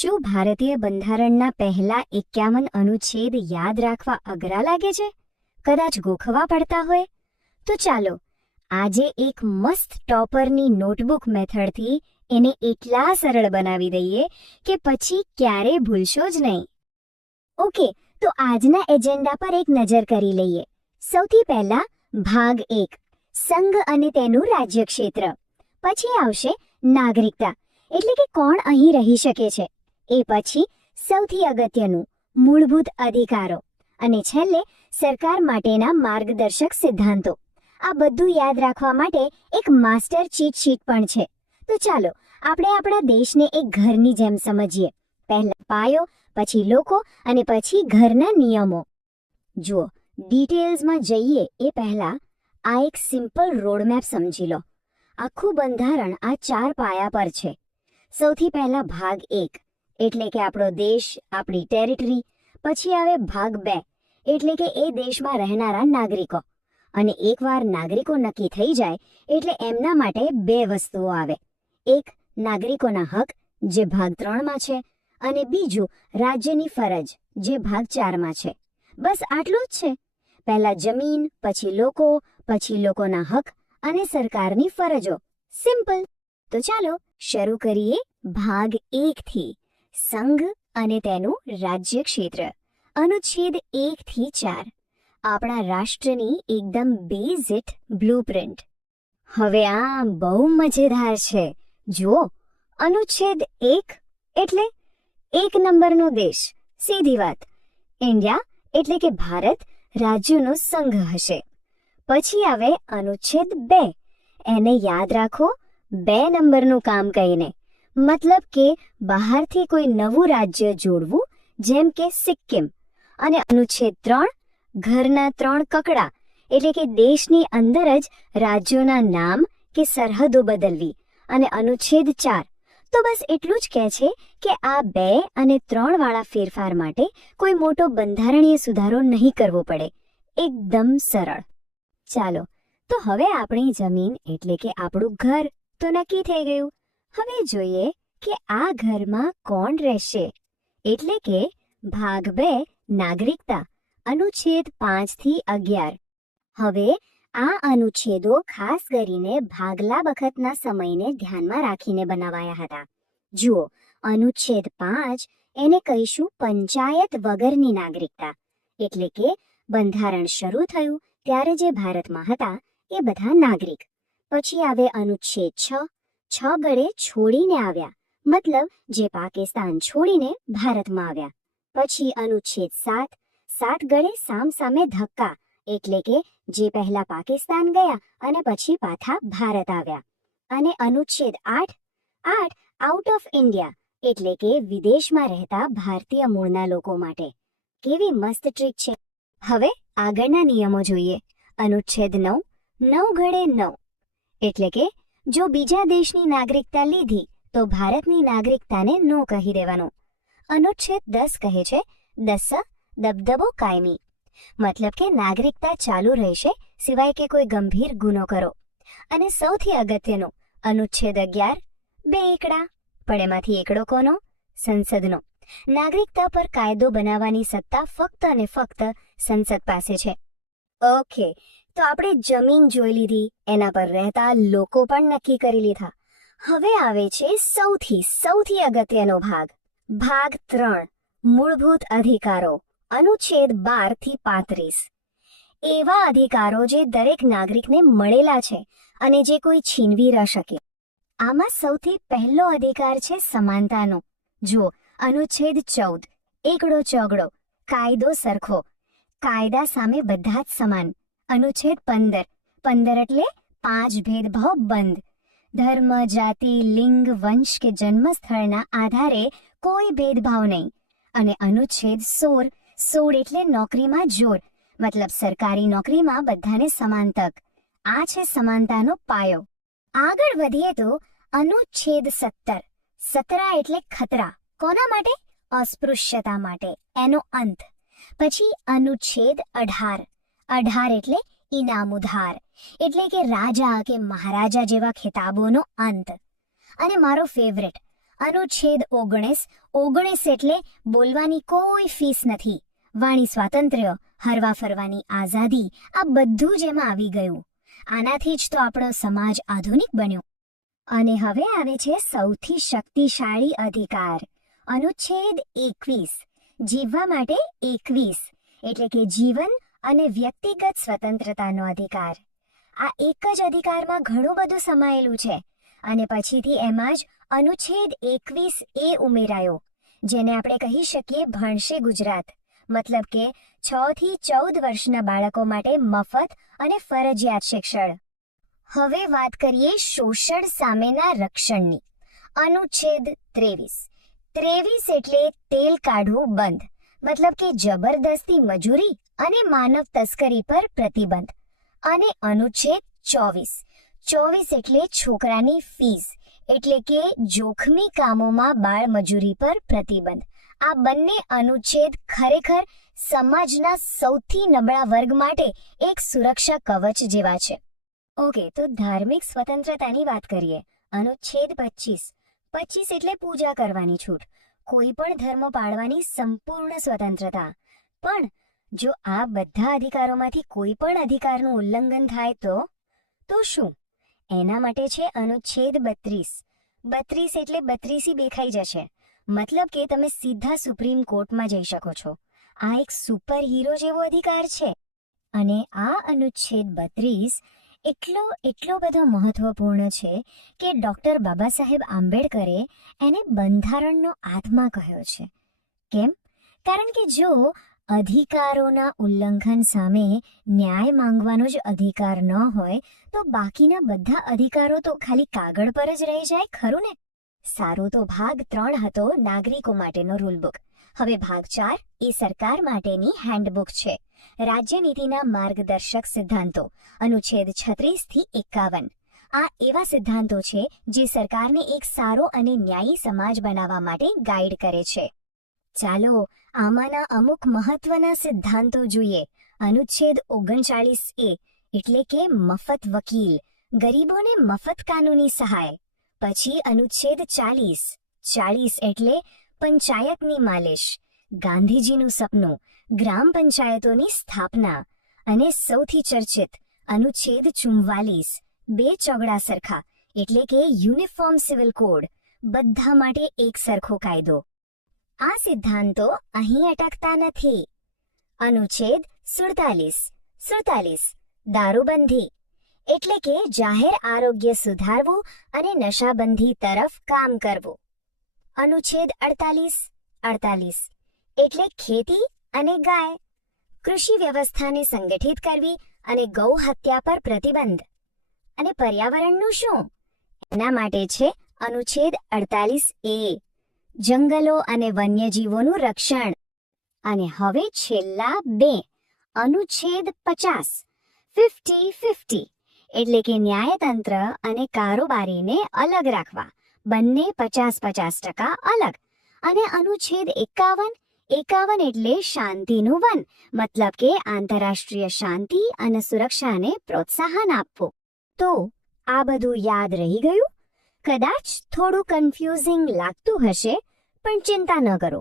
શું ભારતીય બંધારણના પહેલા 51 અનુચ્છેદ યાદ રાખવા અઘરા લાગે છે? કદાચ ગોખવા પડતા હોય? તો ચાલો આજે એક મસ્ત ટોપરની નોટબુક મેથડથી એને એટલા સરળ બનાવી દઈએ કે પછી ક્યારેય ભૂલશો જ નહીં. ઓકે, તો આજના એજન્ડા પર એક નજર કરી લઈએ. સૌથી પહેલા ભાગ 1, સંઘ અને તેનું રાજ્યક્ષેત્ર. પછી આવશે નાગરિકતા, એટલે કે કોણ અહીં રહી શકે છે. એ પછી સૌથી અગત્યનું મૂળભૂત અધિકારો, અને છેલ્લે સરકાર માટેના માર્ગદર્શક સિદ્ધાંતો. આ બધું યાદ રાખવા માટે એક માસ્ટર ચીટ શીટ પણ છે. તો ચાલો આપણે આપણા દેશને એક ઘરની જેમ સમજીએ. પહેલા પાયો, પછી લોકો અને પછી ઘરના નિયમો. જુઓ, ડિટેલ્સમાં જઈએ એ પહેલા આ એક સિમ્પલ રોડમેપ સમજી લો. આખું બંધારણ આ 4 પાયા પર છે. સૌથી પહેલા ભાગ 1, એટલે કે આપણો દેશ, આપણી ટેરિટરી. પછી આવે ભાગ 2, એટલે કે એ દેશમાં રહેનારા નાગરિકો. અને એકવાર નાગરિકો નક્કી થઈ જાય એટલે એમના માટે 2 વસ્તુઓ આવે. એક, નાગરિકોના હક, જે ભાગ 3માં છે, અને બીજું રાજ્યની ફરજ, જે ભાગ 4માં છે. બસ આટલું જ છે. પહેલા જમીન, પછી લોકો, પછી લોકોના હક અને સરકારની ફરજો. સિમ્પલ. તો ચાલો શરૂ કરીએ ભાગ 1 થી, સંઘ અને તેનું રાજ્ય ક્ષેત્ર. અનુચ્છેદ 1 થી 4, આપણા રાષ્ટ્રની એકદમ બેઝિક બ્લુપ્રિન્ટ. હવે આ બહુ મજેદાર છે. જુઓ, અનુચ્છેદ 1 એટલે 1 નંબરનો દેશ. સીધી વાત. ઇન્ડિયા એટલે કે ભારત રાજ્યોનો સંઘ હશે. પછી આવે અનુચ્છેદ 2. એને યાદ રાખો, 2 નંબરનું કામ કહીને. મતલબ કે બહારથી કોઈ નવું રાજ્ય જોડવું, જેમ કે સિક્કિમ. અને અનુચ્છેદ 3, ઘરના 3 કકડા, એટલે કે દેશની અંદર જ રાજ્યોના નામ કે સરહદો બદલવી. અને અનુચ્છેદ 4 તો બસ એટલું જ કહે છે કે આ 2 અને 3 વાળા ફેરફાર માટે કોઈ મોટો બંધારણીય સુધારો નહીં કરવો પડે. એકદમ સરળ. ચાલો, તો હવે આપણી જમીન એટલે કે આપણું ઘર તો નક્કી થઈ ગયું. હવે જોઈએ કે આ ઘરમાં કોણ રહેશે. એટલે કે ભાગ 2, નાગરિકતા, અનુચ્છેદ 5 થી 11. હવે આ અનુચ્છેદો ખાસ કરીને ભાગલા વખતના સમયને ધ્યાનમાં રાખીને બનાવાયા હતા. જુઓ, અનુચ્છેદ 5 એને કહીશું પંચાયત વગરની નાગરિકતા. એટલે કે બંધારણ શરૂ થયું ત્યારે જે ભારતમાં હતા એ બધા નાગરિક. પછી આવે અનુચ્છેદ 6, 6 ગળે છોડીને આવ્યા, મતલબ જે પાકિસ્તાન છોડીને ભારતમાં આવ્યા. પછી અનુચ્છેદ 7, 7 ગળે સામસામે ધક્કા, એટલે કે જે પહેલા પાકિસ્તાન ગયા અને પછી પાછા ભારત આવ્યા. અને અનુચ્છેદ 8, 8 આઉટ ઓફ ઇન્ડિયા, એટલે કે વિદેશમાં રહેતા ભારતીય મૂળના લોકો માટે. કેવી મસ્ત ટ્રીક છે. હવે આગળના નિયમો જોઈએ. અનુચ્છેદ 9, 9 ગળે 9, એટલે કે જો બીજા દેશની નાગરિકતા લીધી તો ભારતની નાગરિકતાને નો કહી દેવાનું. અનુચ્છેદ 10 કહે છે, 10 દબદબો કાયમી. મતલબ કે નાગરિકતા ચાલુ રહેશે સિવાય કે કોઈ ગંભીર ગુનો કરો. અને સૌથી અગત્યનું અનુચ્છેદ 11, 2 એકડા. પણ એમાંથી એકડો કોનો? સંસદનો. નાગરિકતા પર કાયદો બનાવવાની સત્તા ફક્ત અને ફક્ત સંસદ પાસે છે. ઓકે, તો આપણે જમીન જોઈ લીધી, એના પર રહેતા લોકો પણ નક્કી કરી લીધા. હવે આવે છે સૌથી અગત્યનો ભાગ. ભાગ 3, મૂળભૂત અધિકારો, અનુચ્છેદ 12 થી 35. એવા અધિકારો જે દરેક નાગરિકને મળેલા છે અને જે કોઈ છીનવી ન શકે. આમાં સૌથી પહેલો અધિકાર છે સમાનતાનો. જુઓ, અનુચ્છેદ 14, એકડો ચોગડો, કાયદો સરખો, કાયદા સામે બધા જ સમાન. અનુચ્છેદ 15, 15 એટલે 5 ભેદભાવ બંધ. ધર્મ, જાતિ, લિંગ, વંશ કે જન્મ સ્થળના આધારે કોઈ ભેદભાવ નહીં. અને અનુચ્છેદ 16, 16 એટલે નોકરીમાં જોર, મતલબ સરકારી નોકરીમાં બધાને સમાન તક. આ છે સમાનતાનો પાયો. આગળ વધીએ તો અનુચ્છેદ 17, 17 એટલે ખતરા. કોના માટે? અસ્પૃશ્યતા માટે, એનો અંત. પછી અનુચ્છેદ 18, 18 એટલે ઇનામ ઉધાર, એટલે કે રાજા કે મહારાજા જેવા ખિતાબોનો અંત. અને મારો ફેવરેટ અનુચ્છેદ 19. 19 એટલે બોલવાની કોઈ ફીસ નથી, વાણી સ્વાતંત્ર્ય, હરવા ફરવાની આઝાદી, આ બધું જ એમાં આવી ગયું. આનાથી જ તો આપણો સમાજ આધુનિક બન્યો. અને હવે આવે છે સૌથી શક્તિશાળી અધિકાર, અનુચ્છેદ 21. જીવવા માટે 21 એટલે કે જીવન અને વ્યક્તિગત સ્વતંત્રતાનો અધિકાર. આ એક જ અધિકારમાં ઘણું બધું સમાયેલું છે અને પછીથી એમાં જ અનુચ્છેદ 21A ઉમેરાયો, જેને આપણે કહી શકીએ ભણશે ગુજરાત. મતલબ કે 6 થી 14 વર્ષના બાળકો માટે મફત અને ફરજિયાત શિક્ષણ. હવે વાત કરીએ શોષણ સામેના રક્ષણની. અનુચ્છેદ 23. 23 એટલે તેલ કાઢવું બંધ, મતલબ કે જબરદસ્તી મજૂરી અને માનવ તસ્કરી પર પ્રતિબંધ. અને અનુચ્છેદ 24. 24 એટલે છોકરાની ફીસ, એટલે કે જોખમી કામોમાં બાળ મજૂરી પર પ્રતિબંધ. આ બંને અનુચ્છેદ ખરેખર સમાજના સૌથી નબળા વર્ગ માટે એક સુરક્ષા કવચ જેવા છે. ઓકે, તો ધાર્મિક સ્વતંત્રતાની વાત કરીએ. અનુચ્છેદ 25. 25 એટલે પૂજા કરવાની છૂટ, કોઈ પણ ધર્મ પાળવાની સંપૂર્ણ સ્વતંત્રતા. પણ જો આ બધા અધિકારોમાંથી કોઈ પણ અધિકારનું ઉલ્લંઘન થાય તો શું? એના માટે છે અનુચ્છેદ 32. 32 એટલે 32 દેખાઈ જશે, મતલબ કે તમે સીધા સુપ્રીમ કોર્ટમાં જઈ શકો છો. આ એક સુપર હીરો જેવો અધિકાર છે. અને આ અનુચ્છેદ 32 એટલો બધો મહત્વપૂર્ણ છે કે ડોક્ટર બાબા સાહેબ આંબેડકરે એને બંધારણનો આત્મા કહ્યો છે. કેમ? કારણ કે જો અધિકારોના ઉલ્લંઘન સામે ન્યાય માંગવાનો જ અધિકાર ન હોય તો બાકીના બધા અધિકારો તો ખાલી કાગળ પર જ રહી જાય, ખરું ને? સારું, તો ભાગ 3 હતો નાગરિકો માટેનો રૂલ બુક. હવે ભાગ 4 એ સરકાર માટેની હેન્ડબુક છે. રાજ્યનીતિના માર્ગદર્શક સિદ્ધાંતો, અનુચ્છેદ 36 થી 51. આ એવા સિદ્ધાંતો છે જે સરકારને એક સારો અને ન્યાયી સમાજ બનાવવા માટે ગાઈડ કરે છે. ચાલો આમાંના અમુક મહત્વના સિદ્ધાંતો જોઈએ. અનુચ્છેદ 39A એટલે કે મફત વકીલ, ગરીબોને મફત કાનૂની સહાય. પછી અનુચ્છેદ 40 એટલે પંચાયતની માલિશ, ગાંધીજીનું સપનું, ગ્રામ પંચાયતોની સ્થાપના. અને સૌથી ચર્ચિત અનુચ્છેદ 44, બે ચોગડા સરખા એટલે કે યુનિફોર્મ સિવિલ કોડ, બધા માટે એક સરખો કાયદો. આ સિદ્ધાંતો અહીં અટકતા નથી. અનુચ્છેદ 47 દારૂબંધી એટલે કે જાહેર આરોગ્ય સુધારવું અને નશાબંધી તરફ કામ કરવું. અનુચ્છેદ 48 એટલે ખેતી અને ગાય, કૃષિ વ્યવસ્થાને સંગઠિત કરવી અને ગૌ હત્યા પર પ્રતિબંધ. અને પર્યાવરણનું શું? એના માટે છે અનુચ્છેદ 48A, જંગલો અને વન્યજીવોનું રક્ષણ. અને હવે છેલ્લા 2, અનુચ્છેદ 50 એટલે કે ન્યાયતંત્ર અને કારોબારીને અલગ રાખવા, બંને 50% અલગ. અને અનુચ્છેદ 51 એટલે શાંતિનું વન, મતલબ કે આંતરરાષ્ટ્રીય શાંતિ અને સુરક્ષાને પ્રોત્સાહન આપવું. તો આ બધું યાદ રહી ગયું? કદાચ થોડું કન્ફ્યુઝિંગ લાગતું હશે, પણ ચિંતા ન કરો,